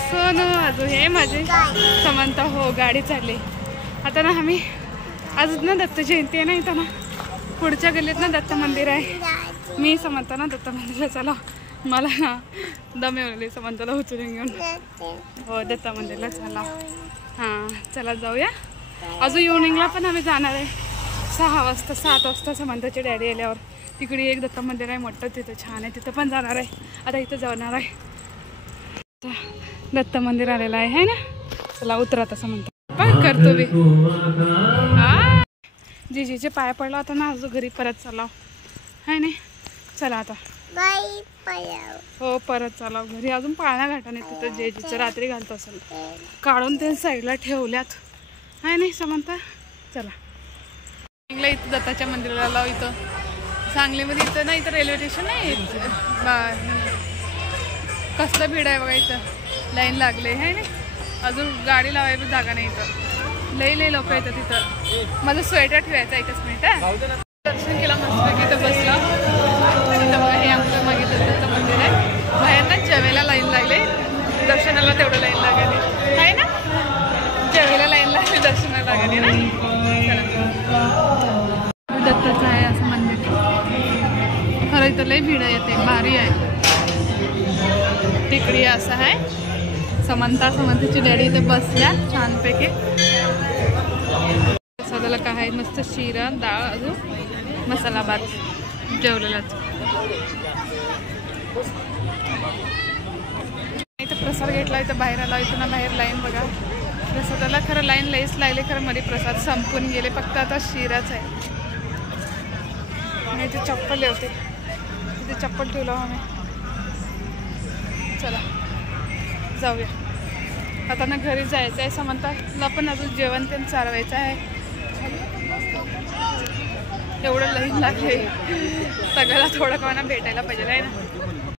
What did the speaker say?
सोनू अजून हे माझे समंता हो गाडी चालली आता ना आम्ही अजून ना दत्त जयंती आहे ना इथं ना पुढच्या गल्लीत ना दत्त मंदिर आहे मी समंता ना दत्त मंदिरला चला मला ना दमेवलेली समंताला उचलून घेऊन हो दत्त मंदिरला चला हां चला जाऊया अजून इव्हनिंगला पण आम्ही जाणार आहे 6 वाजता 7 वाजता समंताचे डॅडी आल्यावर तिकडे एक दत्त मंदिर आहे मोठं तिथं छान आहे तिथं पण जाणार आहे आता इथं जाणार आहे दत्त मंदिर आलेलं आहे ना चला उतरा तसं म्हणतो पण करतो बी हा जीजीचे पाय पडला होता ना अजून घरी परत चालाव आहे ना चला आता हो परत चालाव घरी अजून पाळणा घाटाने तिथं जेजीचं रात्री घालतो असेल काढून ते साईडला ठेवल्यात आहे नाही समंता चला इथं दत्ताच्या मंदिराला लाव इथं सांगलीमध्ये इथं ना इथं रेल्वे स्टेशन आहे कसलं भीड आहे बघा इथं लाईन लागले आहे ना अजून गाडी लावायला जागा नाही इथं लई लोक येतात तिथं माझं स्वेटर ठेवायचं एकच मिनिट आहे दर्शन केलं मस्तपैकी इथं बसला इथं बघा हे आमचं मागे दत्ताचं मंदिर आहे बाहेर ना जेवायला लाईन लागले दर्शनाला तेवढं लाईन लागली आहे ना जेवायला लाईन लागली दर्शनाला लागली ना दत्ताचं आहे असं मंदिर खरं इथं लई भीड येते भारी आहे तिकडे असं आहे समंताची डॅडी इथे बसल्या छानपैकी सदाला काय आहे मस्त शिरा डाळ अजून मसाला भात जेवलेलाच इथं प्रसाद घेतला इथं बाहेर आला इथं ना बाहेर लाईन बघा प्रसादाला खरं लाईन लईच लागले खरं मध्ये प्रसाद संपून गेले फक्त आता शिराच आहे आणि इथे चप्पल होते इथे चप्पल ठेवलं आम्ही चला जाऊया आता ना घरी जायचं आहे समंताला पण अजून जेवण ते चालवायचं आहे एवढं लाईन लागले सगळ्याला थोडं कोणा भेटायला पाहिजे आहे ना